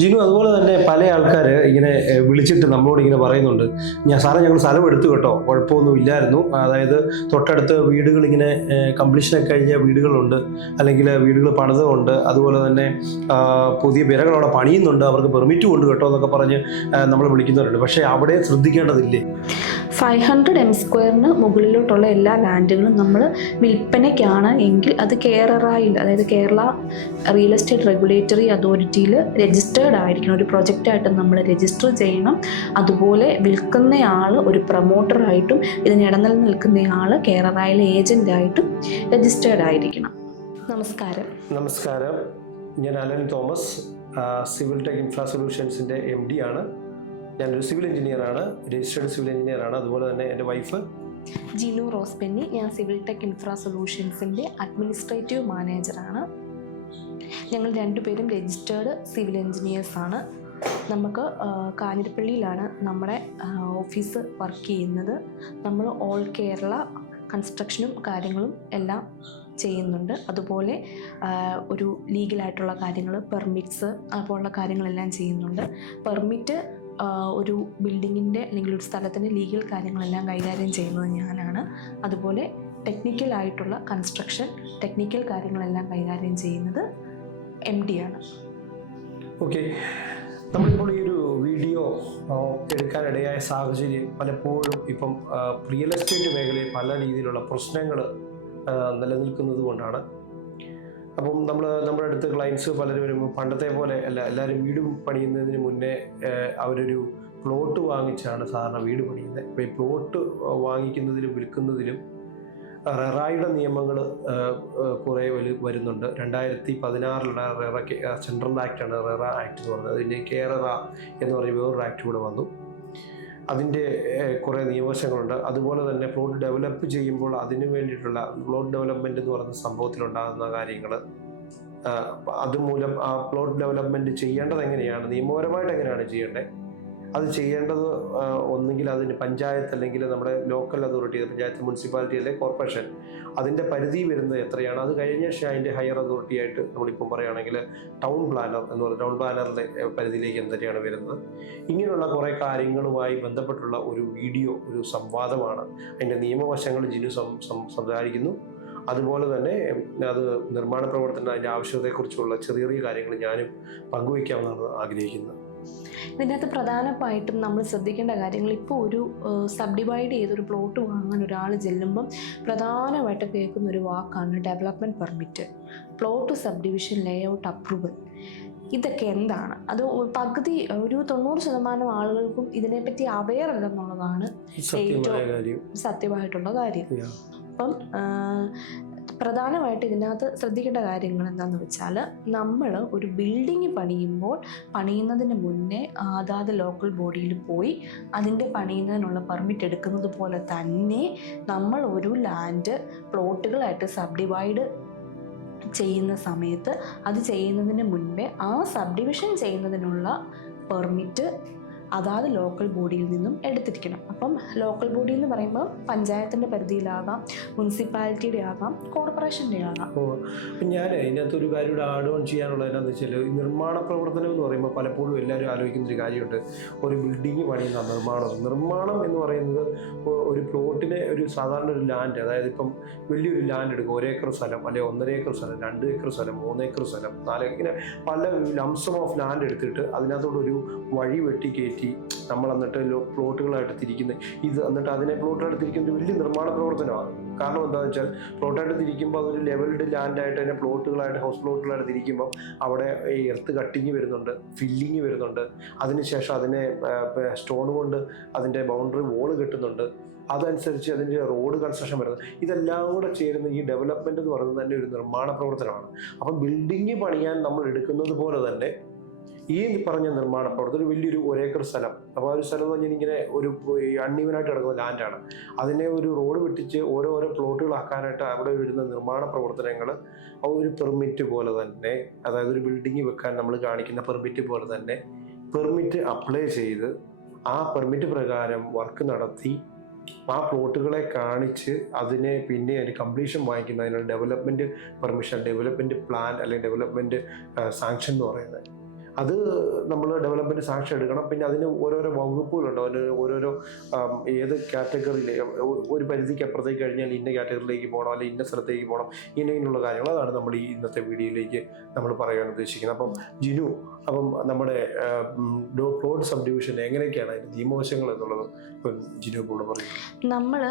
ജിനു, അതുപോലെ തന്നെ പല ആൾക്കാർ ഇങ്ങനെ വിളിച്ചിട്ട് നമ്മളോട് ഇങ്ങനെ പറയുന്നുണ്ട്, സാറേ ഞങ്ങൾ സ്ഥലം എടുത്തു കേട്ടോ, കുഴപ്പമൊന്നും ഇല്ലായിരുന്നു. അതായത് തൊട്ടടുത്ത് വീടുകൾ ഇങ്ങനെ കംപ്ലീഷനൊക്കെ കഴിഞ്ഞ വീടുകളുണ്ട്, അല്ലെങ്കിൽ വീടുകൾ പണിതുകൊണ്ട്, അതുപോലെ തന്നെ പുതിയ വിരകൾ അവിടെ പണിയുന്നുണ്ട്, അവർക്ക് പെർമിറ്റും ഉണ്ട് കേട്ടോ എന്നൊക്കെ പറഞ്ഞ് നമ്മൾ വിളിക്കുന്നവരുണ്ട്. പക്ഷേ അവിടെ ശ്രദ്ധിക്കേണ്ടതില്ലേ? 500 m² മുകളിലോട്ടുള്ള എല്ലാ ലാൻഡുകളും നമ്മൾ വിൽപ്പനയ്ക്കാണ് എങ്കിൽ അത് കേരളയിൽ, അതായത് കേരള റിയൽ എസ്റ്റേറ്റ് റെഗുലേറ്ററി അതോറിറ്റിയിൽ രജിസ്റ്റേർഡ് ആയിരിക്കണം. ഒരു പ്രൊജക്റ്റായിട്ട് നമ്മൾ രജിസ്റ്റർ ചെയ്യണം. അതുപോലെ വിൽക്കുന്നയാൾ ഒരു പ്രൊമോട്ടറായിട്ടും ഇതിന് ഇടനില നിൽക്കുന്നയാൾ കേരളയിലെ ഏജൻ്റായിട്ടും രജിസ്റ്റേർഡ് ആയിരിക്കണം. നമസ്കാരം. നമസ്കാരം. ഞാൻ Alan Thomas, civil tech infra സൊല്യൂഷൻസിൻ്റെ MD ആണ്. ഞാനൊരു സിവിൽ എഞ്ചിനീയറാണ്, രജിസ്റ്റേർഡ് സിവിൽ എഞ്ചിനീയറാണ്. അതുപോലെ തന്നെ എൻ്റെ വൈഫ് ജിനു റോസ് പെന്നി. ഞാൻ സിവിൽ ടെക് ഇൻഫ്രാ സൊല്യൂഷൻസിൻ്റെ അഡ്മിനിസ്ട്രേറ്റീവ് മാനേജറാണ്. ഞങ്ങൾ രണ്ടുപേരും രജിസ്റ്റേർഡ് സിവിൽ എഞ്ചിനീയേഴ്സാണ്. നമുക്ക് കാഞ്ഞിരപ്പള്ളിയിലാണ് നമ്മുടെ ഓഫീസ് വർക്ക് ചെയ്യുന്നത്. നമ്മൾ ഓൾ കേരള കൺസ്ട്രക്ഷനും കാര്യങ്ങളും എല്ലാം ചെയ്യുന്നുണ്ട്. അതുപോലെ ഒരു ലീഗലായിട്ടുള്ള കാര്യങ്ങൾ, പെർമിറ്റ്സ് അതുപോലുള്ള കാര്യങ്ങളെല്ലാം ചെയ്യുന്നുണ്ട്. പെർമിറ്റ് ഒരു ബിൽഡിങ്ങിൻ്റെ അല്ലെങ്കിൽ ഒരു സ്ഥലത്തിൻ്റെ ലീഗൽ കാര്യങ്ങളെല്ലാം കൈകാര്യം ചെയ്യുന്നത് ഞാനാണ്. അതുപോലെ ടെക്നിക്കലായിട്ടുള്ള കൺസ്ട്രക്ഷൻ, ടെക്നിക്കൽ കാര്യങ്ങളെല്ലാം കൈകാര്യം ചെയ്യുന്നത് MD ആണ്. ഓക്കെ, നമ്മളിപ്പോൾ ഈ ഒരു വീഡിയോ എടുക്കാനിടയായ സാഹചര്യം പലപ്പോഴും ഇപ്പം റിയൽ എസ്റ്റേറ്റ് മേഖലയിൽ പല രീതിയിലുള്ള പ്രശ്നങ്ങൾ നിലനിൽക്കുന്നത് കൊണ്ടാണ്. അപ്പം നമ്മുടെ അടുത്ത് ക്ലയൻസ് പലരും വരുമ്പോൾ പണ്ടത്തെ പോലെ അല്ല, എല്ലാവരും വീട് പണിയുന്നതിന് മുന്നേ അവരൊരു പ്ലോട്ട് വാങ്ങിച്ചാണ് സാധാരണ വീട് പണിയുന്നത്. അപ്പോൾ ഈ പ്ലോട്ട് വാങ്ങിക്കുന്നതിലും വിൽക്കുന്നതിലും റെറായുടെ നിയമങ്ങൾ കുറേ വരുന്നുണ്ട്. 2016 റെറയ്ക്ക് സെൻട്രൽ ആക്റ്റാണ് റെറ ആക്ട് എന്ന് പറയുന്നത്. അതിന് കേരള എന്ന് പറഞ്ഞ വേറൊരു ആക്ട് കൂടെ വന്നു. അതിൻ്റെ കുറേ നിയമവശങ്ങളുണ്ട്. അതുപോലെ തന്നെ പ്ലോട്ട് ഡെവലപ്പ് ചെയ്യുമ്പോൾ അതിന് വേണ്ടിയിട്ടുള്ള പ്ലോട്ട് ഡെവലപ്മെൻറ്റ് എന്ന് പറയുന്ന സംഭവത്തിലുണ്ടാകുന്ന കാര്യങ്ങൾ, അതുമൂലം ആ പ്ലോട്ട് ഡെവലപ്മെൻറ്റ് ചെയ്യേണ്ടത് എങ്ങനെയാണ്, നിയമപരമായിട്ട് എങ്ങനെയാണ് ചെയ്യേണ്ടത്, അത് ചെയ്യേണ്ടത് ഒന്നുകിൽ അതിന് പഞ്ചായത്ത് അല്ലെങ്കിൽ നമ്മുടെ ലോക്കൽ അതോറിറ്റി, പഞ്ചായത്ത്, മുനിസിപ്പാലിറ്റി അല്ലെങ്കിൽ കോർപ്പറേഷൻ, അതിൻ്റെ പരിധി വരുന്നത് എത്രയാണ്. അത് കഴിഞ്ഞ ശേഷം അതിൻ്റെ ഹയർ അതോറിറ്റി ആയിട്ട് നമ്മളിപ്പം പറയുകയാണെങ്കിൽ ടൗൺ പ്ലാനർ എന്ന് പറയുന്നത്, ടൗൺ പ്ലാനറിൻ്റെ പരിധിയിലേക്ക് എന്തൊക്കെയാണ് വരുന്നത്. ഇങ്ങനെയുള്ള കുറേ കാര്യങ്ങളുമായി ബന്ധപ്പെട്ടുള്ള ഒരു വീഡിയോ, ഒരു സംവാദമാണ്. അതിൻ്റെ നിയമവശങ്ങൾ ജിനു സംസാരിക്കുന്നു. അതുപോലെ തന്നെ അത് നിർമ്മാണ പ്രവർത്തനം, അതിൻ്റെ ആവശ്യകതയെക്കുറിച്ചുള്ള ചെറിയ ചെറിയ കാര്യങ്ങൾ ഞാനും പങ്കുവയ്ക്കാമെന്നാണ് ആഗ്രഹിക്കുന്നത്. ഇതിനകത്ത് പ്രധാനമായിട്ടും നമ്മൾ ശ്രദ്ധിക്കേണ്ട കാര്യങ്ങൾ, ഇപ്പോൾ ഒരു സബ് ഡിവൈഡ് ചെയ്തൊരു പ്ലോട്ട് വാങ്ങാൻ ഒരാൾ ചെല്ലുമ്പം പ്രധാനമായിട്ട് കേൾക്കുന്ന ഒരു വാക്കാണ് development permit, plot sub division layout approval. ഇതൊക്കെ എന്താണ്? അത് പകുതി, ഒരു 90% ആളുകൾക്കും ഇതിനെപ്പറ്റി അവെയർ അല്ലെന്നുള്ളതാണ് ഏറ്റവും സത്യമായിട്ടുള്ള കാര്യം. അപ്പം പ്രധാനമായിട്ട് ഇതിനകത്ത് ശ്രദ്ധിക്കേണ്ട കാര്യങ്ങൾ എന്താണെന്ന് വെച്ചാൽ, നമ്മൾ ഒരു ബിൽഡിങ് പണിയുന്നതിന് മുന്നേ അതാത് ലോക്കൽ ബോഡിയിൽ പോയി അതിൻ്റെ പണിയുന്നതിനുള്ള പെർമിറ്റ് എടുക്കുന്നത് പോലെ തന്നെ നമ്മൾ ഒരു ലാൻഡ് പ്ലോട്ടുകളായിട്ട് സബ് ഡിവൈഡ് ചെയ്യുന്ന സമയത്ത് അത് ചെയ്യുന്നതിന് മുൻപേ ആ സബ് ഡിവിഷൻ ചെയ്യുന്നതിനുള്ള പെർമിറ്റ് അതാത് ലോക്കൽ ബോഡിയിൽ നിന്നും എടുത്തിരിക്കണം. അപ്പം ലോക്കൽ ബോഡി എന്ന് പറയുമ്പോൾ പഞ്ചായത്തിൻ്റെ പരിധിയിലാകാം, മുനിസിപ്പാലിറ്റിയുടെ ആകാം, കോർപ്പറേഷൻ്റെ ആകാം. ഞാൻ ഇതിനകത്തൊരു കാര്യം ഇവിടെ ആഡ് ഓൺ ചെയ്യാനുള്ളത് എന്താണെന്ന് വെച്ചാൽ, ഈ നിർമ്മാണ പ്രവർത്തനം എന്ന് പറയുമ്പോൾ പലപ്പോഴും എല്ലാവരും ആലോചിക്കുന്നൊരു കാര്യമുണ്ട്, ഒരു ബിൽഡിങ് പണിയുന്ന നിർമ്മാണം എന്ന് പറയുന്നത് ഒരു പ്ലോട്ടിനെ, ഒരു സാധാരണ ഒരു ലാൻഡ്, അതായത് ഇപ്പം വലിയൊരു ലാൻഡ് എടുക്കും, 1 ഏക്കർ സ്ഥലം അല്ലെങ്കിൽ 1.5 ഏക്കർ സ്ഥലം, 2 ഏക്കർ സ്ഥലം, 3 ഏക്കർ സ്ഥലം, 4, ഇങ്ങനെ പല ലംസം ഓഫ് ലാൻഡ് എടുത്തിട്ട് അതിനകത്തോടൊരു വഴി വെട്ടി കയറ്റി നമ്മൾ എന്നിട്ട് പ്ലോട്ടുകളായിട്ട് തിരിക്കുന്നത്. ഇത് എന്നിട്ട് അതിനെ പ്ലോട്ടായിട്ട് തിരിക്കുന്നത് വലിയ നിർമ്മാണ പ്രവർത്തനമാണ്. കാരണം എന്താണെന്ന് വെച്ചാൽ, പ്ലോട്ടായിട്ട് തിരിക്കുമ്പോൾ അതൊരു ലെവൽഡ് ലാൻഡായിട്ട് അതിനെ പ്ലോട്ടുകളായിട്ട്, ഹൗസ് പ്ലോട്ടുകളായിട്ട് തിരിക്കുമ്പോൾ അവിടെ എർത്ത് കട്ടിങ് വരുന്നുണ്ട്, ഫില്ലിങ് വരുന്നുണ്ട്, അതിനുശേഷം അതിനെ സ്റ്റോൺ കൊണ്ട് അതിൻ്റെ ബൗണ്ടറി വോള് കെട്ടുന്നുണ്ട്, അതനുസരിച്ച് അതിൻ്റെ റോഡ് കൺസ്ട്രക്ഷൻ വരുന്നത്. ഇതെല്ലാം കൂടെ ചേരുന്ന ഈ ഡെവലപ്മെൻറ്റ് എന്ന് പറയുന്നത് തന്നെ ഒരു നിർമ്മാണ പ്രവർത്തനമാണ്. അപ്പം ബിൽഡിങ് പണിയാൻ നമ്മൾ എടുക്കുന്നത് പോലെ തന്നെ ഈ പറഞ്ഞ നിർമ്മാണ പ്രവർത്തനം വലിയൊരു 1 ഏക്കർ സ്ഥലം, അപ്പോൾ ആ ഒരു സ്ഥലം എന്ന് പറഞ്ഞാൽ ഇങ്ങനെ ഒരു അൺഈവനായിട്ട് കിടക്കുന്ന ലാൻഡാണ്. അതിനെ ഒരു റോഡ് വെട്ടിച്ച് ഓരോരോ പ്ലോട്ടുകളാക്കാനായിട്ട് അവിടെ വരുന്ന നിർമ്മാണ പ്രവർത്തനങ്ങൾ ഒരു പെർമിറ്റ് പോലെ തന്നെ, അതായത് ഒരു ബിൽഡിങ് വെക്കാൻ നമ്മൾ കാണിക്കുന്ന പെർമിറ്റ് പോലെ തന്നെ പെർമിറ്റ് അപ്ലൈ ചെയ്ത് ആ പെർമിറ്റ് പ്രകാരം വർക്ക് നടത്തി ആ പ്ലോട്ടുകളെ കാണിച്ച് അതിനെ പിന്നെ അതിന് കംപ്ലീഷൻ വാങ്ങിക്കുന്നതിനുള്ള ഡെവലപ്മെൻറ്റ് പെർമിഷൻ, ഡെവലപ്മെൻറ്റ് പ്ലാൻ അല്ലെങ്കിൽ ഡെവലപ്മെൻറ്റ് സാങ്ഷൻ എന്ന് പറയുന്നത്. അത് നമ്മൾ ഡെവലപ്മെൻറ്റ് സാങ്ഷൻ എടുക്കണം. പിന്നെ അതിന് ഓരോരോ വകുപ്പുകളുണ്ട്, അതിന് ഓരോരോ ഏത് കാറ്റഗറിയിൽ ഒരു പരിധിക്ക് അപ്പുറത്തേക്ക് കഴിഞ്ഞാൽ ഇന്ന കാറ്റഗറിയിലേക്ക് പോകണം, അല്ലെങ്കിൽ ഇന്ന സ്ഥലത്തേക്ക് പോകണം, ഇങ്ങനെയുള്ള കാര്യങ്ങൾ. അതാണ് നമ്മൾ ഈ ഇന്നത്തെ വീഡിയോയിലേക്ക് നമ്മൾ പറയാൻ ഉദ്ദേശിക്കുന്നത്. അപ്പം ജിനു, അപ്പം നമ്മുടെ പ്ലോട്ട് സബ് ഡിവിഷൻ എങ്ങനെയൊക്കെയാണ് അതിൻ്റെ നിയമവശങ്ങൾ എന്നുള്ളത് ഇപ്പം ജിനു കൂടെ പറയും. നമ്മൾ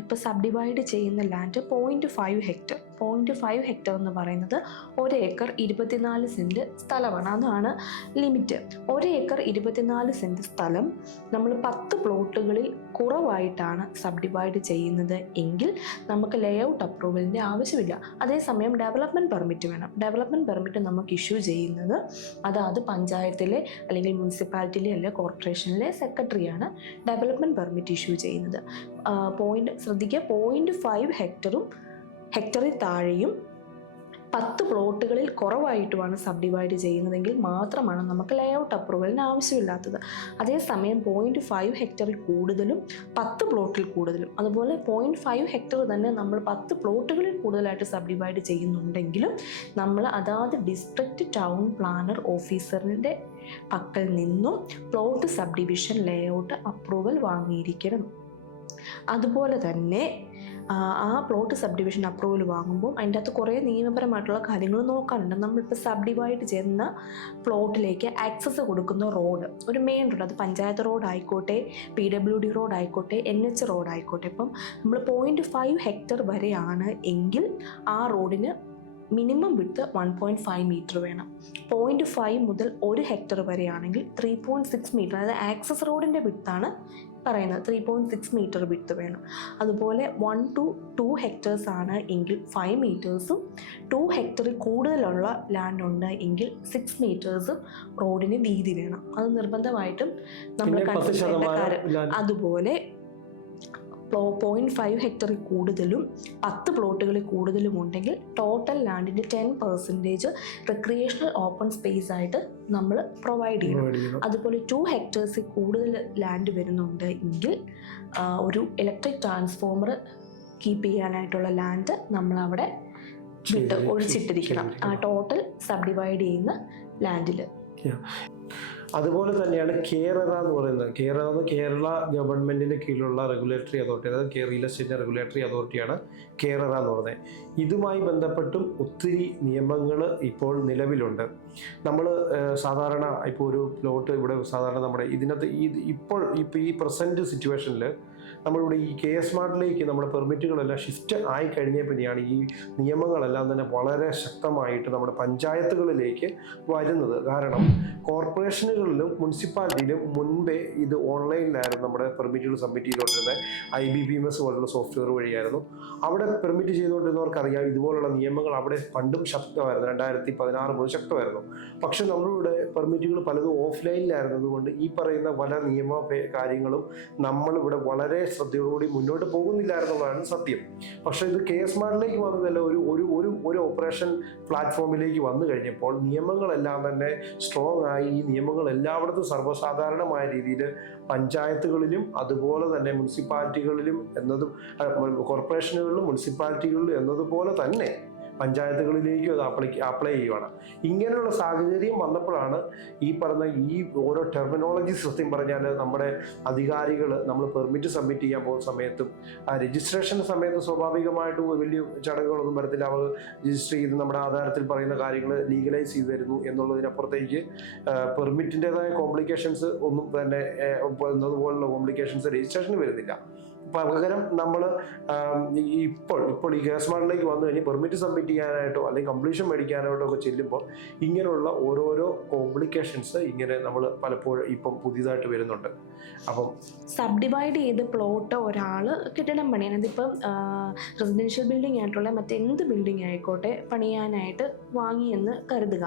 ഇപ്പോൾ സബ് ഡിവൈഡ് ചെയ്യുന്ന ലാൻഡ് 0.5 ഹെക്ടർ 0.5 ഹെക്ടർ എന്ന് പറയുന്നത് 1 ഏക്കർ 24 സെൻറ്റ് സ്ഥലമാണ്. അതാണ് ലിമിറ്റ്. 1 ഏക്കർ 24 സെൻറ്റ് സ്ഥലം നമ്മൾ 10 പ്ലോട്ടുകളിൽ കുറവായിട്ടാണ് സബ് ഡിവൈഡ് ചെയ്യുന്നത് എങ്കിൽ നമുക്ക് ലേ ഔട്ട് അപ്രൂവലിൻ്റെ ആവശ്യമില്ല. അതേസമയം ഡെവലപ്മെൻറ്റ് പെർമിറ്റ് വേണം. ഡെവലപ്മെൻറ്റ് പെർമിറ്റ് നമുക്ക് ഇഷ്യൂ ചെയ്യുന്നത് അതാത് പഞ്ചായത്തിലെ അല്ലെങ്കിൽ മുനിസിപ്പാലിറ്റിയിലെ അല്ലെങ്കിൽ കോർപ്പറേഷനിലെ സെക്രട്ടറിയാണ് ഡെവലപ്മെൻറ്റ് പെർമിറ്റ് ഇഷ്യൂ ചെയ്യുന്നത്. ശ്രദ്ധിക്കുക, 0.5 ഹെക്ടറും ഹെക്ടറിൽ താഴെയും 10 പ്ലോട്ടുകളിൽ കുറവായിട്ടുമാണ് സബ് ഡിവൈഡ് ചെയ്യുന്നതെങ്കിൽ മാത്രമാണ് നമുക്ക് ലേ ഔട്ട് അപ്രൂവലിന് ആവശ്യമില്ലാത്തത്. അതേസമയം 0.5 ഹെക്ടറിൽ കൂടുതലും 10 പ്ലോട്ടിൽ കൂടുതലും, അതുപോലെ 0.5 ഹെക്ടർ തന്നെ നമ്മൾ 10 പ്ലോട്ടുകളിൽ കൂടുതലായിട്ട് സബ് ഡിവൈഡ് ചെയ്യുന്നുണ്ടെങ്കിലും നമ്മൾ അതാത് ഡിസ്ട്രിക്റ്റ് ടൗൺ പ്ലാനർ ഓഫീസറിൻ്റെ പക്കൽ നിന്നും plot sub division layout approval വാങ്ങിയിരിക്കണം. അതുപോലെ തന്നെ ആ പ്ലോട്ട് സബ് ഡിവിഷൻ അപ്രൂവൽ വാങ്ങുമ്പോൾ അതിൻ്റെ അകത്ത് കുറേ നിയമപരമായിട്ടുള്ള കാര്യങ്ങൾ നോക്കാനുണ്ട്. നമ്മളിപ്പോൾ സബ് ഡിവൈഡ് ചെയ്യുന്ന പ്ലോട്ടിലേക്ക് ആക്സസ് കൊടുക്കുന്ന റോഡ്, ഒരു മെയിൻ റോഡ്, അത് പഞ്ചായത്ത് റോഡ് ആയിക്കോട്ടെ, PWD റോഡ് ആയിക്കോട്ടെ, NH റോഡ് ആയിക്കോട്ടെ, ഇപ്പം നമ്മൾ 0.5 ഹെക്ടർ വരെയാണ് എങ്കിൽ ആ റോഡിന് മിനിമം വിഡ്ത്ത് 1.5 മീറ്റർ വേണം. 0.5 മുതൽ 1 ഹെക്ടർ വരെയാണെങ്കിൽ 3.6 മീറ്റർ, അതായത് ആക്സസ് റോഡിൻ്റെ വിഡ്ത്താണ് പറയുന്നത്, 3.6 മീറ്റർ വിഡ്ത്ത് വേണം. അതുപോലെ 1 to 2 ഹെക്ടേഴ്സ് ആണ് എങ്കിൽ 5 മീറ്റേഴ്സും, 2 ഹെക്ടറിൽ കൂടുതലുള്ള ലാൻഡ് ഉണ്ട് എങ്കിൽ 6 മീറ്റേഴ്സും റോഡിന് വീതി വേണം. അത് നിർബന്ധമായിട്ടും നമ്മൾ കൺസിഡർ കാര്യം. അതുപോലെ 0.5 ഹെക്ടറിൽ കൂടുതലും 10 പ്ലോട്ടുകളിൽ കൂടുതലും ഉണ്ടെങ്കിൽ ടോട്ടൽ ലാൻഡിൻ്റെ 10% റിക്രിയേഷണൽ ഓപ്പൺ സ്പേസ് ആയിട്ട് നമ്മൾ പ്രൊവൈഡ് ചെയ്യണം. അതുപോലെ 2 ഹെക്ടേഴ്സിൽ കൂടുതൽ ലാൻഡ് വരുന്നുണ്ട് എങ്കിൽ ഒരു ഇലക്ട്രിക് ട്രാൻസ്ഫോമർ കീപ്പ് ചെയ്യാനായിട്ടുള്ള ലാൻഡ് നമ്മളവിടെ ഒഴിച്ചിട്ടിരിക്കണം ആ ടോട്ടൽ സബ് ഡിവൈഡ് ചെയ്യുന്ന ലാൻഡിൽ. അതുപോലെ തന്നെയാണ് കേരള എന്ന് പറയുന്നത്. കേരള ഗവൺമെൻറ്റിന് കീഴിലുള്ള റെഗുലേറ്ററി അതോറിറ്റി, അതായത് റിയൽ എസ്റ്റേറ്റ് റെഗുലേറ്ററി അതോറിറ്റിയാണ് കേരള എന്ന് പറയുന്നത്. ഇതുമായി ബന്ധപ്പെട്ടും ഒത്തിരി നിയമങ്ങൾ ഇപ്പോൾ നിലവിലുണ്ട്. നമ്മൾ സാധാരണ ഇപ്പോൾ ഒരു പ്ലോട്ട് ഇവിടെ സാധാരണ നമ്മുടെ ഇതിനകത്ത് ഇപ്പോൾ ഈ പ്രസൻറ്റ് സിറ്റുവേഷനിൽ നമ്മളിവിടെ ഈ KS മാർട്ടിലേക്ക് നമ്മുടെ പെർമിറ്റുകളെല്ലാം ഷിഫ്റ്റ് ആയി കഴിഞ്ഞാൽ പിന്നെയാണ് ഈ നിയമങ്ങളെല്ലാം തന്നെ വളരെ ശക്തമായിട്ട് നമ്മുടെ പഞ്ചായത്തുകളിലേക്ക് വരുന്നത്. കാരണം കോർപ്പറേഷനുകളിലും മുനിസിപ്പാലിറ്റിയിലും മുൻപേ ഇത് ഓൺലൈനിലായിരുന്നു നമ്മുടെ പെർമിറ്റുകൾ സബ്മിറ്റ് ചെയ്തുകൊണ്ടിരുന്നത്. IBPMS പോലുള്ള സോഫ്റ്റ്വെയർ വഴിയായിരുന്നു. അവിടെ പെർമിറ്റ് ചെയ്തുകൊണ്ടിരുന്നവർക്കറിയാം ഇതുപോലുള്ള നിയമങ്ങൾ അവിടെ പണ്ടും ശക്തമായിരുന്നു, 2016 മുതൽ ശക്തമായിരുന്നു. പക്ഷെ നമ്മളിവിടെ പെർമിറ്റുകൾ പലതും ഓഫ്ലൈനിലായിരുന്നത് കൊണ്ട് ഈ പറയുന്ന പല നിയമ കാര്യങ്ങളും നമ്മളിവിടെ വളരെ ശ്രദ്ധയോടുകൂടി മുന്നോട്ട് പോകുന്നില്ലായിരുന്നുള്ളതാണ് സത്യം. പക്ഷേ ഇത് KS മാർട്ടിലേക്ക് വന്നതല്ല, ഒരു ഓപ്പറേഷൻ പ്ലാറ്റ്ഫോമിലേക്ക് വന്നു കഴിഞ്ഞപ്പോൾ നിയമങ്ങളെല്ലാം തന്നെ സ്ട്രോങ് ആയി. ഈ നിയമങ്ങൾ എല്ലായിടത്തും സർവ്വസാധാരണമായ രീതിയിൽ പഞ്ചായത്തുകളിലും അതുപോലെ തന്നെ മുനിസിപ്പാലിറ്റികളിലും കോർപ്പറേഷനുകളിലും മുനിസിപ്പാലിറ്റികളിലും എന്നതുപോലെ തന്നെ പഞ്ചായത്തുകളിലേക്കും അത് അപ്ലൈ ചെയ്യുവാണ്. ഇങ്ങനെയുള്ള സാഹചര്യം വന്നപ്പോഴാണ് ഈ പറഞ്ഞ ഈ ഓരോ ടെർമിനോളജി സത്യം പറഞ്ഞാൽ നമ്മുടെ അധികാരികൾ നമ്മൾ പെർമിറ്റ് സബ്മിറ്റ് ചെയ്യാൻ പോകുന്ന സമയത്തും രജിസ്ട്രേഷൻ സമയത്ത് സ്വാഭാവികമായിട്ടും വലിയ ചടങ്ങുകളൊന്നും വരത്തില്ല. അവർ രജിസ്റ്റർ ചെയ്ത് നമ്മുടെ ആധാരത്തിൽ പറയുന്ന കാര്യങ്ങൾ ലീഗലൈസ് ചെയ്ത് തരുന്നു എന്നുള്ളതിനപ്പുറത്തേക്ക് പെർമിറ്റിൻ്റെതായ കോംപ്ലിക്കേഷൻസ് ഒന്നും തന്നെ എന്നതുപോലുള്ള കോംപ്ലിക്കേഷൻസ് രജിസ്ട്രേഷന് വരുന്നില്ല. പകരം നമ്മൾ ഇപ്പോൾ ഈ KS മാർട്ടിലേക്ക് വന്നു കഴിഞ്ഞ് പെർമിറ്റ് സബ്മിറ്റ് ചെയ്യാനായിട്ടോ അല്ലെങ്കിൽ കംപ്ലീഷൻ മേടിക്കാനായിട്ടോ ഒക്കെ ചെല്ലുമ്പോൾ ഇങ്ങനെയുള്ള ഓരോരോ കോംപ്ലിക്കേഷൻസ് ഇങ്ങനെ നമ്മൾ പലപ്പോഴും ഇപ്പം പുതിയതായിട്ട് വരുന്നുണ്ട്. അപ്പം സബ് ഡിവൈഡ് ചെയ്ത് പ്ലോട്ട് ഒരാൾ കെട്ടിടം പണിയാൻ, അതിപ്പം റെസിഡൻഷ്യൽ ബിൽഡിംഗ് ആയിട്ടുള്ള മറ്റെന്ത് ബിൽഡിംഗ് ആയിക്കോട്ടെ പണിയാനായിട്ട് വാങ്ങിയെന്ന് കരുതുക.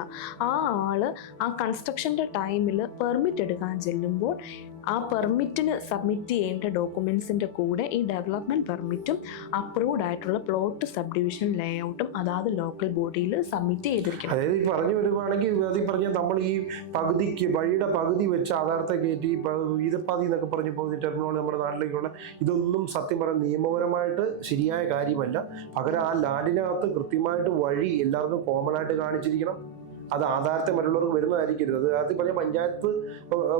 ആ ആൾ ആ കൺസ്ട്രക്ഷൻ്റെ ടൈമിൽ പെർമിറ്റ് എടുക്കാൻ ചെല്ലുമ്പോൾ ആ പെർമിറ്റിന് സബ്മിറ്റ് ചെയ്യേണ്ട ഡോക്യുമെൻസിൻ്റെ കൂടെ ഈ ഡെവലപ്മെൻറ്റ് പെർമിറ്റും അപ്രൂവ്ഡ് ആയിട്ടുള്ള പ്ലോട്ട് സബ് ഡിവിഷൻ ലേ ഔട്ടും അതാത് ലോക്കൽ ബോഡിയിൽ സബ്മിറ്റ് ചെയ്തിരിക്കണം. അതായത് ഈ പറഞ്ഞു വരുവാണെങ്കിൽ അത് പറഞ്ഞാൽ നമ്മൾ ഈ പകുതിക്ക് വഴിയുടെ പകുതി വെച്ച് ആധാരത്തെ കയറ്റി വീതപ്പാതി എന്നൊക്കെ പറഞ്ഞ് പോകുന്ന ടെർമിനോളജി നമ്മുടെ നാട്ടിലേക്കുള്ള ഇതൊന്നും സത്യം പറഞ്ഞാൽ നിയമപരമായിട്ട് ശരിയായ കാര്യമല്ല. പകരം ആ ലാൻഡിനകത്ത് കൃത്യമായിട്ട് വഴി എല്ലാവർക്കും കോമൺ ആയിട്ട് കാണിച്ചിരിക്കണം. അത് ആധാരത്തെ മറ്റുള്ളവർക്ക് വരുന്നതായിരിക്കരുത്. അത് ആദ്യം പറഞ്ഞ പഞ്ചായത്ത്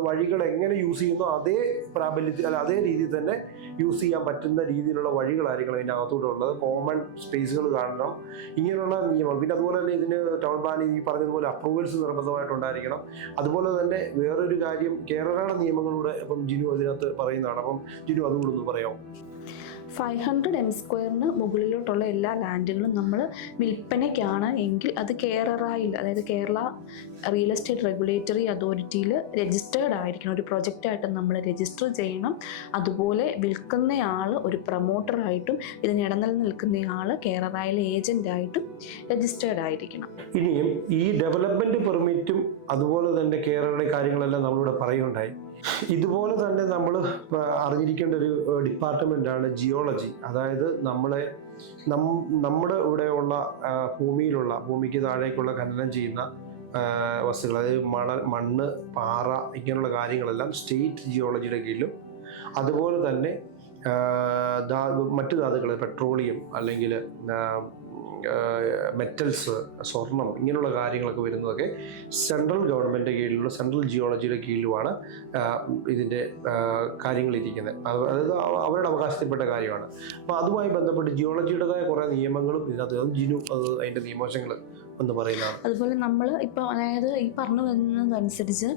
വഴികൾ എങ്ങനെ യൂസ് ചെയ്യുന്നോ അതേ പ്രാബല്യത്തിൽ അല്ല അതേ രീതിയിൽ തന്നെ യൂസ് ചെയ്യാൻ പറ്റുന്ന രീതിയിലുള്ള വഴികളായിരിക്കണം ഇതിനകത്തൂടെ ഉള്ളത്. കോമൺ സ്പേസുകൾ കാണണം, ഇങ്ങനെയുള്ള നിയമം. പിന്നെ അതുപോലെ തന്നെ ഇതിന് ടൗൺ പ്ലാനിൽ ഈ പറഞ്ഞതുപോലെ അപ്രൂവൽസ് നിർബന്ധമായിട്ടുണ്ടായിരിക്കണം. അതുപോലെ തന്നെ വേറൊരു കാര്യം, കേരളയുടെ നിയമങ്ങളൂടെ ഇപ്പം ജിനു അതിനകത്ത് പറയുന്നതാണ്. അപ്പം ജിനു അതുകൂടെ ഒന്ന് പറയാമോ? 500 m² മുകളിലോട്ടുള്ള എല്ലാ ലാൻഡുകളും നമ്മൾ വിൽപ്പനയ്ക്കാണ് എങ്കിൽ അത് കേരളയിൽ, അതായത് കേരള റിയൽ എസ്റ്റേറ്റ് റെഗുലേറ്ററി അതോറിറ്റിയിൽ രജിസ്റ്റേർഡ് ആയിരിക്കണം. ഒരു പ്രൊജക്റ്റായിട്ട് നമ്മൾ രജിസ്റ്റർ ചെയ്യണം. അതുപോലെ വിൽക്കുന്നയാൾ ഒരു പ്രൊമോട്ടറായിട്ടും ഇതിന് ഇടനില നിൽക്കുന്നയാൾ കേരളയിലെ ഏജൻ്റായിട്ടും രജിസ്റ്റേർഡ് ആയിരിക്കണം. ഇനിയും ഈ ഡെവലപ്മെൻറ്റ് പെർമിറ്റും അതുപോലെ തന്നെ കേരളയുടെ കാര്യങ്ങളെല്ലാം നമ്മളിവിടെ പറയുകയുണ്ടായി. ഇതുപോലെ തന്നെ നമ്മൾ അറിഞ്ഞിരിക്കേണ്ട ഒരു ഡിപ്പാർട്ട്മെൻറ്റാണ് ജിയോളജി. അതായത് നമ്മുടെ ഇവിടെയുള്ള ഭൂമിക്ക് താഴേക്കുള്ള ഖനനം ചെയ്യുന്ന വസ്തുക്കൾ, അതായത് മണ്ണ്, പാറ, ഇങ്ങനെയുള്ള കാര്യങ്ങളെല്ലാം സ്റ്റേറ്റ് ജിയോളജിയുടെ കീഴിലും, അതുപോലെ തന്നെ മറ്റു ധാതുക്കൾ, പെട്രോളിയം അല്ലെങ്കിൽ മെറ്റൽസ്, സ്വർണം, ഇങ്ങനെയുള്ള കാര്യങ്ങളൊക്കെ വരുന്നതൊക്കെ സെൻട്രൽ ഗവൺമെൻറ് കീഴിലുള്ള സെൻട്രൽ ജിയോളജിയുടെ കീഴിലുമാണ് ഇതിൻ്റെ കാര്യങ്ങളിരിക്കുന്നത്. അതായത് അവരുടെ അവകാശത്തിൽപ്പെട്ട കാര്യമാണ്. അപ്പോൾ അതുമായി ബന്ധപ്പെട്ട് ജിയോളജിയുടേതായ കുറേ നിയമങ്ങളും ഇതിനകത്ത്, ജിനു അത് അതിൻ്റെ നിയമവശങ്ങൾ എന്ന് പറയുന്നതാണ്. അതുപോലെ നമ്മൾ ഇപ്പോൾ അതായത് ഈ പറഞ്ഞു വരുന്നതനുസരിച്ച്,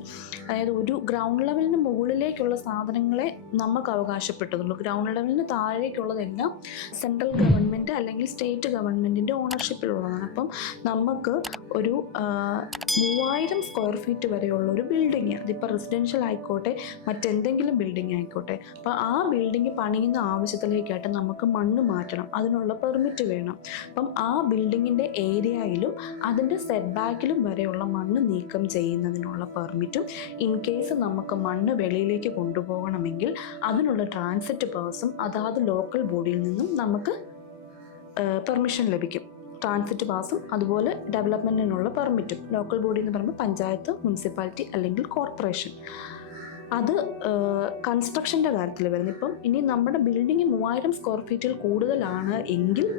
അതായത് ഒരു ഗ്രൗണ്ട് ലെവലിന് മുകളിലേക്കുള്ള സാധനങ്ങളെ നമുക്ക് അവകാശപ്പെട്ടതുള്ളൂ. ഗ്രൗണ്ട് ലെവലിന് താഴേക്കുള്ളതെല്ലാം സെൻട്രൽ ഗവൺമെൻറ് അല്ലെങ്കിൽ സ്റ്റേറ്റ് ഗവൺമെൻറ്റിൻ്റെ ഓണർഷിപ്പിലുള്ളതാണ്. അപ്പം നമുക്ക് ഒരു 3000 സ്ക്വയർ ഫീറ്റ് വരെയുള്ള ഒരു ബിൽഡിങ്, അതിപ്പോൾ റെസിഡൻഷ്യൽ ആയിക്കോട്ടെ മറ്റെന്തെങ്കിലും ബിൽഡിംഗ് ആയിക്കോട്ടെ, അപ്പോൾ ആ ബിൽഡിങ് പണിയുന്ന ആവശ്യത്തിലേക്കായിട്ട് നമുക്ക് മണ്ണ് മാറ്റണം, അതിനുള്ള പെർമിറ്റ് വേണം. അപ്പം ആ ബിൽഡിങ്ങിൻ്റെ ഏരിയയിലും അതിൻ്റെ സെറ്റ് ബാക്കിലും വരെയുള്ള മണ്ണ് നീക്കം ചെയ്യുന്നതിനുള്ള പെർമിറ്റും, ഇൻ കേസ് നമുക്ക് മണ്ണ് വെളിയിലേക്ക് കൊണ്ടുപോകണമെങ്കിൽ അതിനുള്ള ട്രാൻസിറ്റ് പാസും അതാത് ലോക്കൽ ബോഡിയിൽ നിന്നും നമുക്ക് പെർമിഷൻ ലഭിക്കും. ട്രാൻസിറ്റ് പാസും അതുപോലെ ഡെവലപ്മെൻറ്റിനുള്ള പെർമിറ്റും. ലോക്കൽ ബോഡി എന്ന് പറയുമ്പോൾ പഞ്ചായത്ത്, മുനിസിപ്പാലിറ്റി അല്ലെങ്കിൽ കോർപ്പറേഷൻ. അത് കൺസ്ട്രക്ഷൻ്റെ കാര്യത്തിൽ വരുന്നത്. ഇപ്പം ഇനി നമ്മുടെ ബിൽഡിങ് 3000 സ്ക്വയർ ഫീറ്റിൽ കൂടുതലാണ് എങ്കിൽ,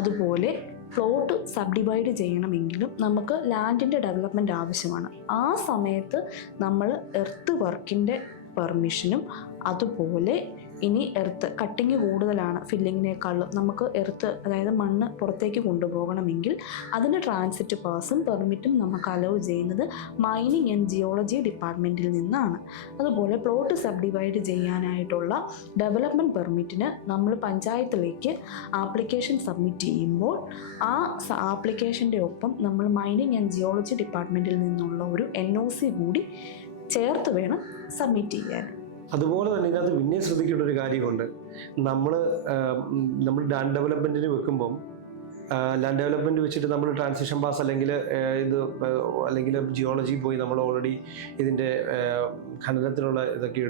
അതുപോലെ പ്ലോട്ട് സബ്ഡിവൈഡ് ചെയ്യണമെങ്കിലും നമുക്ക് ലാൻഡിൻ്റെ ഡെവലപ്മെൻറ്റ് ആവശ്യമാണ്. ആ സമയത്ത് നമ്മൾ എർത്ത് വർക്കിൻ്റെ പെർമിഷനും, അതുപോലെ ഇനി എർത്ത് കട്ടിങ് കൂടുതലാണ് ഫില്ലിങ്ങിനേക്കാളും, നമുക്ക് എർത്ത് അതായത് മണ്ണ് പുറത്തേക്ക് കൊണ്ടുപോകണമെങ്കിൽ അതിൻ്റെ ട്രാൻസിറ്റ് പാസും പെർമിറ്റും നമുക്ക് അലൗ ചെയ്യുന്നത് മൈനിങ് ആൻഡ് ജിയോളജി ഡിപ്പാർട്ട്മെൻറ്റിൽ നിന്നാണ്. അതുപോലെ പ്ലോട്ട് സബ്ഡിവൈഡ് ചെയ്യാനായിട്ടുള്ള ഡെവലപ്മെൻറ്റ് പെർമിറ്റിന് നമ്മൾ പഞ്ചായത്തിലേക്ക് ആപ്ലിക്കേഷൻ സബ്മിറ്റ് ചെയ്യുമ്പോൾ ആ ആപ്ലിക്കേഷൻ്റെ ഒപ്പം നമ്മൾ മൈനിങ് ആൻഡ് ജിയോളജി ഡിപ്പാർട്ട്മെൻറ്റിൽ നിന്നുള്ള ഒരു NOC കൂടി ചേർത്ത് വേണം സബ്മിറ്റ് ചെയ്യാൻ. അതുപോലെ തന്നെ ഇതിനകത്ത് പിന്നെ ശ്രദ്ധിക്കേണ്ട ഒരു കാര്യമുണ്ട്. നമ്മൾ ലാൻഡ് ഡെവലപ്മെൻറ്റിന് വെക്കുമ്പം ലാൻഡ് ഡെവലപ്മെൻറ്റ് വെച്ചിട്ട് നമ്മൾ ട്രാൻസിഷൻ പാസ് അല്ലെങ്കിൽ ജിയോളജി പോയി നമ്മൾ ഓൾറെഡി ഇതിൻ്റെ ഖനനത്തിനുള്ള ഇതൊക്കെ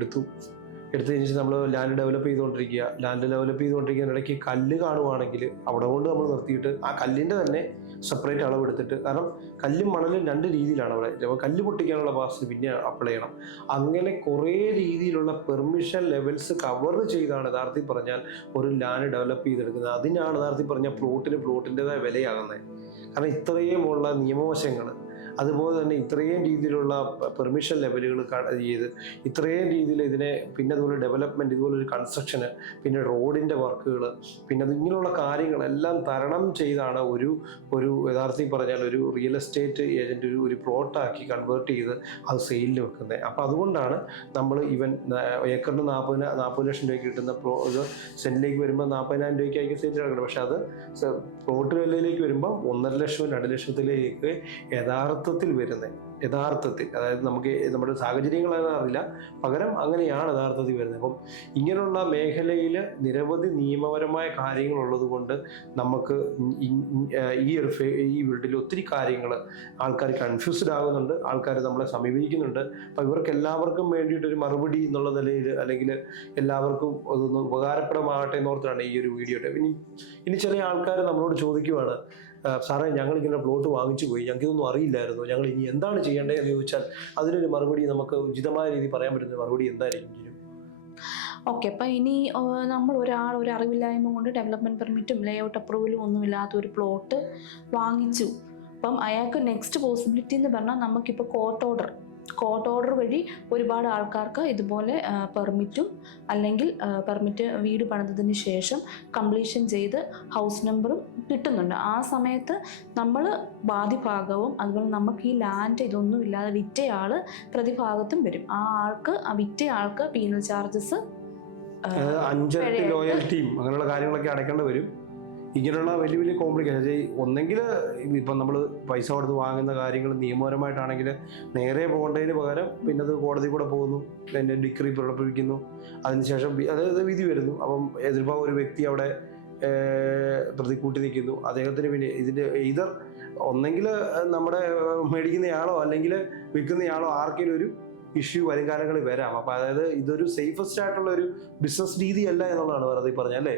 എടുത്തതിന് ശേഷം നമ്മൾ ലാൻഡ് ഡെവലപ്പ് ചെയ്തുകൊണ്ടിരിക്കുന്നതിനിടയ്ക്ക് കല്ല് കാണുവാണെങ്കിൽ അവിടെ കൊണ്ട് നമ്മൾ നിർത്തിയിട്ട് ആ കല്ലിൻ്റെ തന്നെ സെപ്പറേറ്റ് അളവെടുത്തിട്ട്, കാരണം കല്ലും മണലും 2 രീതിയിലാണ് അവിടെ. കല്ല് പൊട്ടിക്കാനുള്ള പാസ് പിന്നെ അപ്ലൈ ചെയ്യണം. അങ്ങനെ കുറേ രീതിയിലുള്ള പെർമിഷൻ ലെവൽസ് കവർ ചെയ്താണ് യഥാർത്ഥത്തിൽ പറഞ്ഞാൽ ഒരു ലാൻഡ് ഡെവലപ്പ് ചെയ്തെടുക്കുന്നത്. അതിനാണ് യഥാർത്ഥത്തിൽ പറഞ്ഞാൽ പ്ലോട്ടിൻ്റെതായ വിലയാകുന്നത്. കാരണം ഇത്രയുമുള്ള നിയമവശങ്ങൾ, അതുപോലെ തന്നെ ഇത്രയും രീതിയിലുള്ള പെർമിഷൻ ലെവലുകൾ ചെയ്ത് ഇത്രയും രീതിയിൽ ഇതിനെ, പിന്നെ അതുപോലെ ഡെവലപ്മെൻറ്റ്, ഇതുപോലൊരു കൺസ്ട്രക്ഷന്, പിന്നെ റോഡിൻ്റെ വർക്കുകൾ, പിന്നെ ഇങ്ങനെയുള്ള കാര്യങ്ങളെല്ലാം തരണം ചെയ്താണ് ഒരു യഥാർത്ഥത്തിൽ പറഞ്ഞാൽ ഒരു റിയൽ എസ്റ്റേറ്റ് ഏജൻറ്റ് ഒരു പ്ലോട്ടാക്കി കൺവേർട്ട് ചെയ്ത് അത് സെയിലിൽ വെക്കുന്നത്. അപ്പോൾ അതുകൊണ്ടാണ് നമ്മൾ ഏക്കറിന് 40 ലക്ഷം രൂപയ്ക്ക് കിട്ടുന്ന ഇത് സെൻറ്റിലേക്ക് വരുമ്പോൾ 40,000 രൂപയ്ക്കായിരിക്കും സെൻറ്റ് കിടക്കുന്നത്. പക്ഷേ അത് പ്ലോട്ട് വിലയിലേക്ക് വരുമ്പോൾ 1.5 ലക്ഷം 2 ലക്ഷത്തിലേക്ക് യഥാർത്ഥത്തിൽ അതായത് നമുക്ക് നമ്മുടെ സാഹചര്യങ്ങളെന്ന് അറിയില്ല, പകരം അങ്ങനെയാണ് യഥാർത്ഥത്തിൽ വരുന്നത്. അപ്പം ഇങ്ങനെയുള്ള മേഖലയിൽ നിരവധി നിയമപരമായ കാര്യങ്ങളുള്ളത് കൊണ്ട് നമുക്ക് ഈ വീട്ടിൽ ഒത്തിരി കാര്യങ്ങൾ ആൾക്കാർ കൺഫ്യൂസ്ഡ് ആകുന്നുണ്ട്, ആൾക്കാർ നമ്മളെ സമീപിക്കുന്നുണ്ട്. അപ്പോൾ ഇവർക്ക് എല്ലാവർക്കും വേണ്ടിയിട്ടൊരു മറുപടി എന്നുള്ള നിലയിൽ, അല്ലെങ്കിൽ എല്ലാവർക്കും അതൊന്ന് ഉപകാരപ്രദമാകട്ടെ എന്നോർത്താണ് ഈ ഒരു വീഡിയോ. ഇനി ചില ആൾക്കാർ നമ്മളോട് ചോദിക്കുവാണ്, സാറേ ഞങ്ങളിങ്ങനെ പ്ലോട്ട് വാങ്ങിച്ചു പോയി, ഞങ്ങൾക്കിതൊന്നും അറിയില്ലായിരുന്നു, ഞങ്ങൾ ഇനി എന്താണ് ചെയ്യേണ്ടത് എന്ന് ചോദിച്ചാൽ അതിനൊരു മറുപടി, നമുക്ക് ഉചിതമായ രീതിയിൽ പറയാൻ പറ്റുന്ന മറുപടി എന്തായിരിക്കും? ഓക്കെ, അപ്പം ഇനി നമ്മൾ ഒരു അറിവില്ലായ്മ കൊണ്ട് ഡെവലപ്മെൻറ്റ് പെർമിറ്റും ലേഔട്ട് അപ്രൂവലും ഒന്നുമില്ലാത്ത ഒരു പ്ലോട്ട് വാങ്ങിച്ചു, അപ്പം അയാൾക്ക് നെക്സ്റ്റ് പോസിബിലിറ്റി എന്ന് പറഞ്ഞാൽ നമുക്കിപ്പോൾ കോർട്ട് ഓർഡർ വഴി ഒരുപാട് ആൾക്കാർക്ക് ഇതുപോലെ പെർമിറ്റും അല്ലെങ്കിൽ പെർമിറ്റ് വീട് പണിതതിന് ശേഷം കംപ്ലീഷൻ ചെയ്ത് ഹൗസ് നമ്പറും കിട്ടുന്നുണ്ട്. ആ സമയത്ത് നമ്മൾ ബാധ്യഭാഗവും അതുപോലെ നമുക്ക് ഈ ലാൻഡ് ഇതൊന്നും ഇല്ലാതെ വിറ്റയാൾ പ്രതിഭാഗത്തും വരും. ആ വിറ്റയാൾക്ക് പീനൽ ചാർജസ്, അഞ്ചരട്ടി ലോയൽറ്റിയും അങ്ങനെയുള്ള കാര്യങ്ങളൊക്കെ അടയ്ക്കേണ്ടി വരും. ഇങ്ങനെയുള്ള വലിയ വലിയ കോംപ്ലിക്കേഷൻ ഒന്നെങ്കിൽ ഇപ്പം നമ്മൾ പൈസ കൊടുത്ത് വാങ്ങുന്ന കാര്യങ്ങൾ നിയമപരമായിട്ടാണെങ്കിൽ നേരെ പോകേണ്ടതിന് പകരം പിന്നെ അത് കോടതി കൂടെ പോകുന്നു, പിന്നെ ഡിഗ്രി പുറപ്പെടുവിക്കുന്നു, അതിനുശേഷം അതായത് വിധി വരുന്നു. അപ്പം എതിർഭാഗം ഒരു വ്യക്തി അവിടെ പ്രതിക്കൂട്ടി നിൽക്കുന്നു. അദ്ദേഹത്തിന് പിന്നെ ഇതിൻ്റെ ഇതർ ഒന്നെങ്കിൽ നമ്മുടെ മേടിക്കുന്നയാളോ അല്ലെങ്കിൽ വിൽക്കുന്നയാളോ ആർക്കെങ്കിലും ഒരു ഇഷ്യൂ വരും കാലങ്ങളിൽ വരാം. അപ്പം അതായത് ഇതൊരു സേഫസ്റ്റ് ആയിട്ടുള്ള ഒരു ബിസിനസ് രീതിയല്ല എന്നുള്ളതാണ് വെറുതെ പറഞ്ഞല്ലേ.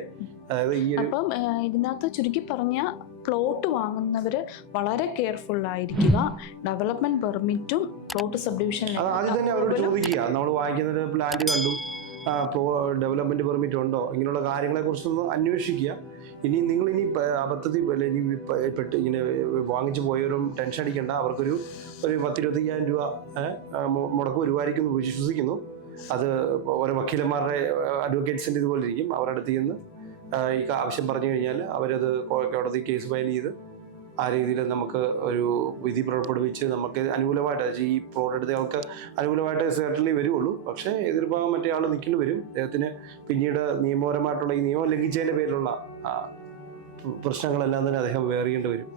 അതായത് ഈ അപ്പം ഇതിനകത്ത് ചുരുക്കി പറഞ്ഞ പ്ലോട്ട് വാങ്ങുന്നവർ വളരെ കെയർഫുൾ ആയിരിക്കുക. ഡെവലപ്മെന്റ് പെർമിറ്റും പ്ലോട്ട് സബ്ഡിവിഷൻ ആദ്യം തന്നെ അവരോട് ചോദിക്കുക. നമ്മൾ വാങ്ങിക്കുന്നത് ലാൻഡ് കണ്ടു, ഡെവലപ്മെന്റ് പെർമിറ്റ് ഉണ്ടോ, ഇങ്ങനെയുള്ള കാര്യങ്ങളെ കുറിച്ചൊന്ന് അന്വേഷിക്കുക. ഇനി അബദ്ധത്തിൽ ഇനി ഇങ്ങനെ വാങ്ങിച്ചു പോയവരും ടെൻഷൻ അടിക്കേണ്ട. അവർക്കൊരു 10-25,000 രൂപ മുടക്ക് വരുമായിരിക്കുന്നു വിശ്വസിക്കുന്നു. അത് ഓരോ വക്കീലന്മാരുടെ അഡ്വക്കേറ്റ്സിൻ്റെ ഇതുപോലെ ഇരിക്കും. അവരുടെ അടുത്ത് നിന്ന് ഈ ആവശ്യം പറഞ്ഞു കഴിഞ്ഞാൽ അവരത് കോടതി കേസ് ഫയൽ ചെയ്ത് ആ രീതിയിൽ നമുക്ക് ഒരു വിധി പുറപ്പെടുവിച്ച് നമുക്ക് അനുകൂലമായിട്ട് ഈ പ്ലോട്ട് എടുത്തയാൾക്ക് അനുകൂലമായിട്ട് സെർട്ടൻലി വരുള്ളൂ. പക്ഷേ എതിർഭാഗം മറ്റേ ആൾ നിൽക്കേണ്ടി വരും. അദ്ദേഹത്തിന് പിന്നീട് നിയമപരമായിട്ടുള്ള ഈ നിയമം ലംഘിച്ചതിൻ്റെ പേരിലുള്ള പ്രശ്നങ്ങളെല്ലാം തന്നെ അദ്ദേഹം വേറിയേണ്ടി വരും.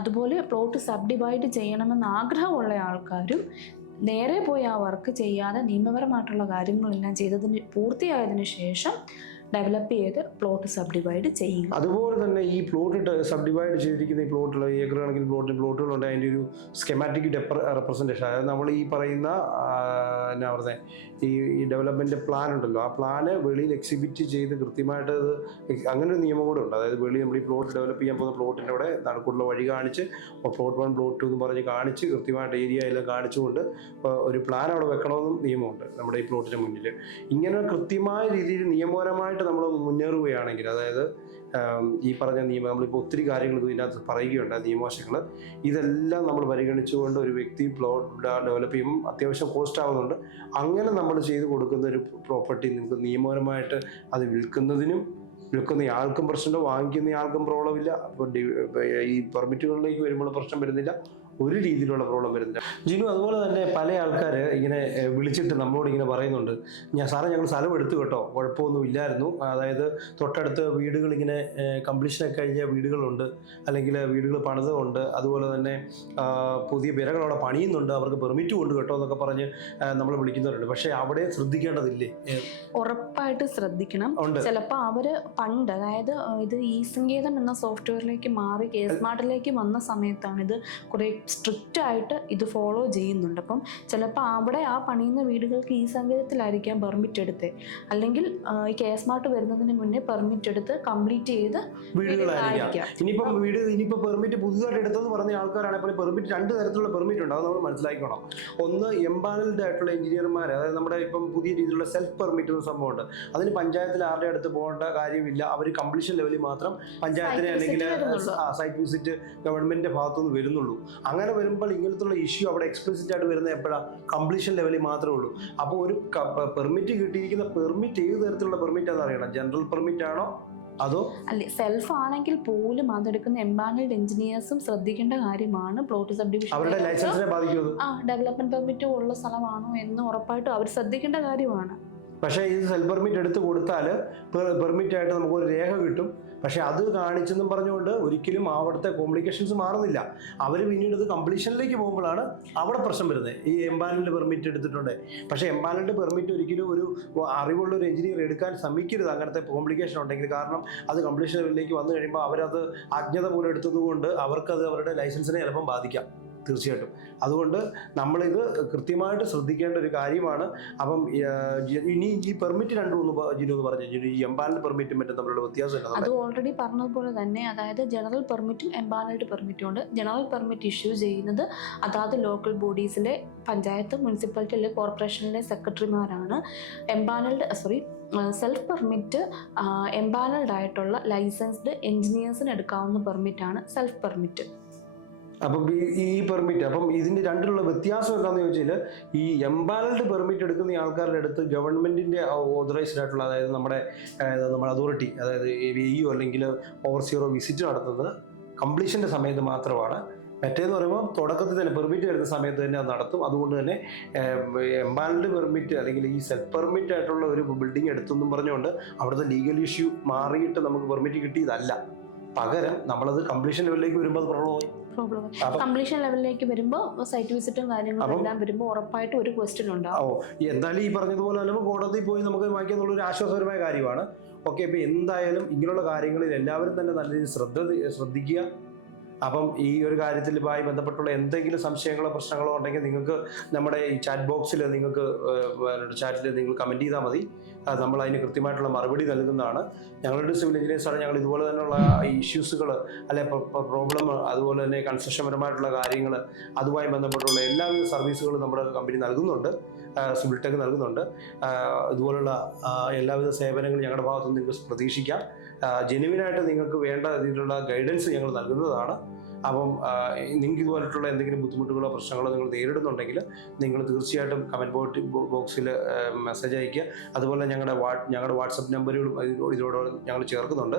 അതുപോലെ പ്ലോട്ട് സബ് ഡിവൈഡ് ചെയ്യണമെന്ന് ആഗ്രഹമുള്ള ആൾക്കാരും നേരെ പോയി ആ വർക്ക് ചെയ്യാതെ നിയമപരമായിട്ടുള്ള കാര്യങ്ങളെല്ലാം പൂർത്തിയായതിനു ശേഷം ഡെവലപ്പ് ചെയ്ത് പ്ലോട്ട് സബ് ഡിവൈഡ് ചെയ്യുക. അതുപോലെ തന്നെ ഈ പ്ലോട്ട് സബ് ഡിവൈഡ് ചെയ്തിരിക്കുന്ന ഈ പ്ലോട്ടുകൾ ഏക്കർ കണക്കിന് പ്ലോട്ടുകളുണ്ട്. അതിൻ്റെ ഒരു സ്കെമാറ്റിക് റെപ്രസെൻറ്റേഷൻ, അതായത് നമ്മൾ ഈ പറയുന്ന എന്നാ പറയുന്നത് ഈ ഡെവലപ്മെൻറ്റ് പ്ലാൻ ഉണ്ടല്ലോ, ആ പ്ലാന് വെളിയിൽ എക്സിബിറ്റ് ചെയ്ത് കൃത്യമായിട്ട് അത് അങ്ങനെ ഒരു നിയമം കൂടെ ഉണ്ട്. അതായത് വെളിയിൽ നമ്മൾ ഈ പ്ലോട്ട് ഡെവലപ്പ് ചെയ്യാൻ പോകുന്ന പ്ലോട്ടിൻ്റെ അവിടെ നടക്കുള്ള വഴി കാണിച്ച് പ്ലോട്ട് 1 പ്ലോട്ട് 2 എന്ന് പറഞ്ഞ് കാണിച്ച് കൃത്യമായിട്ട് ഏരിയ എല്ലാം കാണിച്ചുകൊണ്ട് ഒരു പ്ലാൻ അവിടെ വെക്കണമെന്നും നിയമമുണ്ട് നമ്മുടെ ഈ പ്ലോട്ടിന് മുന്നിൽ. ഇങ്ങനെ കൃത്യമായ രീതിയിൽ നിയമപരമായിട്ട് നമ്മൾ മുന്നേറുകയാണെങ്കിൽ, അതായത് ഈ പറഞ്ഞ നിയമം നമ്മളിപ്പോൾ ഒത്തിരി കാര്യങ്ങൾ ഇതിനകത്ത് പറയുകയുണ്ട്, നിയമവശങ്ങൾ ഇതെല്ലാം നമ്മൾ പരിഗണിച്ചുകൊണ്ട് ഒരു വ്യക്തി പ്ലോട്ട് ഡെവലപ്പ് ചെയ്യുമ്പോൾ അത്യാവശ്യം കോസ്റ്റ് ആവുന്നുണ്ട്. അങ്ങനെ നമ്മൾ ചെയ്ത് കൊടുക്കുന്ന ഒരു പ്രോപ്പർട്ടി നിങ്ങൾക്ക് നിയമപരമായിട്ട് അത് വിൽക്കുന്ന ആൾക്കും പ്രശ്നമില്ല, വാങ്ങിക്കുന്ന ആൾക്കും പ്രോബ്ലമില്ല. അപ്പോൾ ഈ പെർമിറ്റുകളിലേക്ക് വരുമ്പോൾ പ്രശ്നം വരുന്നില്ല, ഒരു രീതിയിലുള്ള പ്രോബ്ലം വരുന്നില്ല. ജിനു, അതുപോലെ തന്നെ പല ആൾക്കാർ ഇങ്ങനെ വിളിച്ചിട്ട് നമ്മളോട് ഇങ്ങനെ പറയുന്നുണ്ട്, സാറേ ഞങ്ങൾ സ്ഥലം എടുത്തു കേട്ടോ, കുഴപ്പമൊന്നും ഇല്ലായിരുന്നു. അതായത് തൊട്ടടുത്ത് വീടുകൾ ഇങ്ങനെ കംപ്ലീഷനൊക്കെ കഴിഞ്ഞ വീടുകളുണ്ട്, അല്ലെങ്കിൽ വീടുകൾ പണിതുണ്ട്, അതുപോലെ തന്നെ പുതിയ വിരകൾ അവിടെ പണിയുന്നുണ്ട്, അവർക്ക് പെർമിറ്റ് കൊണ്ട് കേട്ടോ എന്നൊക്കെ പറഞ്ഞ് നമ്മൾ വിളിക്കുന്നവരുണ്ട്. പക്ഷേ അവിടെ ശ്രദ്ധിക്കേണ്ടതില്ലേ? ഉറപ്പായിട്ട് ശ്രദ്ധിക്കണം. ചിലപ്പോൾ അവര് പണ്ട്, അതായത് ഇത് ഈ സങ്കേതം എന്ന സോഫ്റ്റ്വെയറിലേക്ക് മാറി കേസ് സ്മാർട്ടിലേക്ക് വന്ന സമയത്താണ് ഇത് കുറെ സ്ട്രിക്റ്റ് ആയിട്ട് ഇത് ഫോളോ ചെയ്യുന്നുണ്ട്. അപ്പം ചിലപ്പോൾ അവിടെ ആ പണിയുന്ന വീടുകൾക്ക് ഈ സങ്കേതത്തിലായിരിക്കാം പെർമിറ്റ് എടുത്തത്, അല്ലെങ്കിൽ ഈ കേസ് സ്മാർട്ട് വരുന്നതിന് മുന്നേ പെർമിറ്റ് എടുത്ത് കംപ്ലീറ്റ് ചെയ്ത് വീടുകളായിരിക്കാം. ഇനിയിപ്പോൾ പെർമിറ്റ് പുതുതായിട്ട് എടുത്തെന്ന് പറഞ്ഞ ആൾക്കാരാണെങ്കിൽ പെർമിറ്റ് 2 തരത്തിലുള്ള പെർമിറ്റ് ഉണ്ട്, അത് നമ്മൾ മനസ്സിലാക്കണം. ഒന്ന് എംപാനൽഡ് ആയിട്ടുള്ള എഞ്ചിനീയർമാർ, അതായത് നമ്മുടെ ഇപ്പം പുതിയ രീതിയിലുള്ള സെൽഫ് പെർമിറ്റ് എന്ന സംഭവമുണ്ട്. അതിന് പഞ്ചായത്തിൽ ആരുടെ അടുത്ത് പോകേണ്ട കാര്യമില്ല, അവർ കംപ്ലീഷൻ ലെവലിൽ മാത്രം പഞ്ചായത്തിനെ അല്ലെങ്കിൽ സൈറ്റ് വിസിറ്റ് ഗവൺമെന്റിന്റെ ഭാഗത്തുനിന്ന് വരുന്നുള്ളൂ. അങ്ങനെ വരുമ്പോൾ ഇങ്ങനത്തുള്ള ഇഷ്യൂ അവിടെ എക്സ്പ്ലിസിറ്റ് ആയിട്ട് വരുന്ന എപ്പോഴാണ്? കംപ്ലീഷൻ ലെവലിൽ മാത്രമേ ഉള്ളൂ. അപ്പോൾ ഒരു പെർമിറ്റ് കിട്ടിയിരിക്കുന്ന പെർമിറ്റ് ഏത് തരത്തിലുള്ള പെർമിറ്റ് ആണെന്ന് അറിയണം. ജനറൽ പെർമിറ്റ് ആണോ അതോ അല്ലെ സെൽഫ് ആണെങ്കിൽ പോലും അതെടുക്കുന്ന എംപാനൽഡ് എഞ്ചിനീയേഴ്സും ശ്രദ്ധിക്കേണ്ട കാര്യമാണ്. പ്ലോട്ട് സബ്ഡിവിഷൻ അവരുടെ ലൈസൻസിനെ ബാധിക്കും. ഡെവലപ്മെന്റ് പെർമിറ്റ് ഉള്ള സ്ഥലമാണോ എന്ന് ഉറപ്പായിട്ടും അവർ ശ്രദ്ധിക്കേണ്ട കാര്യമാണ്. പക്ഷേ ഇത് സെൽഫ് പെർമിറ്റ് എടുത്ത് കൊടുത്താൽ പെർമിറ്റ് ആയിട്ട് നമുക്കൊരു രേഖ കിട്ടും. പക്ഷെ അത് കാണിച്ചെന്നും പറഞ്ഞുകൊണ്ട് ഒരിക്കലും അവിടുത്തെ കോംപ്ലിക്കേഷൻസ് മാറുന്നില്ല. അവർ പിന്നീട് ഇത് കംപ്ലീഷനിലേക്ക് പോകുമ്പോഴാണ് അവിടെ പ്രശ്നം വരുന്നത്. ഈ എംപാനൽഡ് പെർമിറ്റ് എടുത്തിട്ടുണ്ട്, പക്ഷേ എംപാനൽഡ് പെർമിറ്റ് ഒരിക്കലും ഒരു അറിവുള്ള ഒരു എഞ്ചിനീയർ എടുക്കാൻ ശ്രമിക്കരുത് അങ്ങനത്തെ കോംപ്ലിക്കേഷൻ ഉണ്ടെങ്കിൽ. കാരണം അത് കംപ്ലീഷൻ ലെവലിലേക്ക് വന്നു കഴിയുമ്പോൾ അവരത് അജ്ഞത പോലെ എടുത്തതുകൊണ്ട് അവർക്കത് അവരുടെ ലൈസൻസിനെ ചിലപ്പം ബാധിക്കാം തീർച്ചയായിട്ടും. അതുകൊണ്ട് നമ്മളിത് കൃത്യമായിട്ട് ശ്രദ്ധിക്കേണ്ട ഒരു കാര്യമാണ്. അപ്പം ഇനി ഈ പെർമിറ്റ് രണ്ടും ജിനു പറഞ്ഞു, ഈ എംപാനൽഡ് പെർമിറ്റും മറ്റും തമ്മിലുള്ള വ്യത്യാസം അത് ഓൾറെഡി പറഞ്ഞതുപോലെ തന്നെ, അതായത് ജനറൽ പെർമിറ്റും എംപാനൽഡ് പെർമിറ്റും ഉണ്ട്. ജനറൽ പെർമിറ്റ് ഇഷ്യൂ ചെയ്യുന്നത് അതാത് ലോക്കൽ ബോഡീസിലെ പഞ്ചായത്ത്, മുനിസിപ്പാലിറ്റി അല്ലെങ്കിൽ കോർപ്പറേഷനിലെ സെക്രട്ടറിമാരാണ്. സെൽഫ് പെർമിറ്റ് എംപാനൽഡ് ആയിട്ടുള്ള ലൈസൻസ്ഡ് എഞ്ചിനീയേഴ്സിന് എടുക്കാവുന്ന പെർമിറ്റാണ് സെൽഫ് പെർമിറ്റ്. അപ്പം ഈ പെർമിറ്റ്, അപ്പം ഇതിന്റെ രണ്ടിലുള്ള വ്യത്യാസം എന്താണെന്ന് ചോദിച്ചാൽ, ഈ എംപാനൽഡ് പെർമിറ്റ് എടുക്കുന്ന ആൾക്കാരുടെ അടുത്ത് ഗവൺമെന്റിന്റെ ഓതറൈസ്ഡ് ആയിട്ടുള്ള, അതായത് നമ്മുടെ അതോറിറ്റി, അതായത് AVO അല്ലെങ്കിൽ ഓവർസിയറോ വിസിറ്റ് നടത്തുന്നത് കംപ്ലീഷന്റെ സമയത്ത് മാത്രമാണ്. മറ്റേന്ന് പറയുമ്പോൾ തുടക്കത്തിൽ തന്നെ പെർമിറ്റ് വരുന്ന സമയത്ത് തന്നെ അത് നടത്തും. അതുകൊണ്ട് തന്നെ എംപാനൽഡ് പെർമിറ്റ് അല്ലെങ്കിൽ ഈ സെൽഫ് പെർമിറ്റ് ആയിട്ടുള്ള ഒരു ബിൽഡിംഗ് എടുത്തെന്നും പറഞ്ഞുകൊണ്ട് അവിടുത്തെ ലീഗൽ ഇഷ്യൂ മാറിയിട്ട് നമുക്ക് പെർമിറ്റ് കിട്ടിയതല്ല. പകരം നമ്മളത് കംപ്ലീഷൻ ലെവലിലേക്ക് വരുമ്പോൾ അത് പ്രോബ്ലമായി. കംപ്ലീഷൻ ലെവലിലേക്ക് വരുമ്പോൾ സൈറ്റ് വിസിറ്റും കാര്യങ്ങളും എല്ലാം വരുമ്പോൾ ഉറപ്പായിട്ടും ഒരു ക്വസ്റ്റ്യൻ ഉണ്ടാവും. എന്തായാലും ഈ പറഞ്ഞതുപോലെ തന്നെ കോടതിയിൽ പോയി നമുക്ക് വായിക്കാന്നുള്ള ഒരു ആശ്വാസകരമായ കാര്യമാണ്. ഓക്കെ, ഇപ്പം എന്തായാലും ഇങ്ങനെയുള്ള കാര്യങ്ങളിൽ എല്ലാവരും തന്നെ നല്ല രീതിയിൽ ശ്രദ്ധിക്കുക. അപ്പം ഈ ഒരു കാര്യത്തിലുമായി ബന്ധപ്പെട്ടുള്ള എന്തെങ്കിലും സംശയങ്ങളോ പ്രശ്നങ്ങളോ ഉണ്ടെങ്കിൽ നിങ്ങൾക്ക് നമ്മുടെ ഈ ചാറ്റ് ബോക്സിൽ നിങ്ങൾക്ക് ചാറ്റിൽ നിങ്ങൾ കമൻറ്റ് ചെയ്താൽ മതി. നമ്മൾ അതിന് കൃത്യമായിട്ടുള്ള മറുപടി നൽകുന്നതാണ്. ഞങ്ങളുടെ സിവിൽ എഞ്ചിനീയേഴ്സാണ്. ഞങ്ങൾ ഇതുപോലെ തന്നെയുള്ള ഇഷ്യൂസുകൾ അല്ലെ പ്രോബ്ലം, അതുപോലെ തന്നെ കൺസ്ട്രക്ഷൻപരമായിട്ടുള്ള കാര്യങ്ങൾ, അതുമായി ബന്ധപ്പെട്ടുള്ള എല്ലാവിധ സർവീസുകളും നമ്മുടെ കമ്പനി നൽകുന്നുണ്ട്, സിവിൽ ടെക് നൽകുന്നുണ്ട്. ഇതുപോലുള്ള എല്ലാവിധ സേവനങ്ങളും ഞങ്ങളുടെ ഭാഗത്തുനിന്ന് നിങ്ങൾക്ക് പ്രതീക്ഷിക്കാം. ജെനുവിനായിട്ട് നിങ്ങൾക്ക് വേണ്ട രീതിയിലുള്ള ഗൈഡൻസ് ഞങ്ങൾ നൽകുന്നതാണ്. അപ്പം നിങ്ങൾക്ക് ഇതുപോലുള്ള എന്തെങ്കിലും ബുദ്ധിമുട്ടുകളോ പ്രശ്നങ്ങളോ നിങ്ങൾ നേരിടുന്നുണ്ടെങ്കിൽ നിങ്ങൾ തീർച്ചയായിട്ടും കമൻറ്റ് ബോക്സിൽ മെസ്സേജ് അയയ്ക്കുക. അതുപോലെ ഞങ്ങളുടെ വാട്സപ്പ് നമ്പറുകളും ഇതിനോട് ഞങ്ങൾ ചേർക്കുന്നുണ്ട്.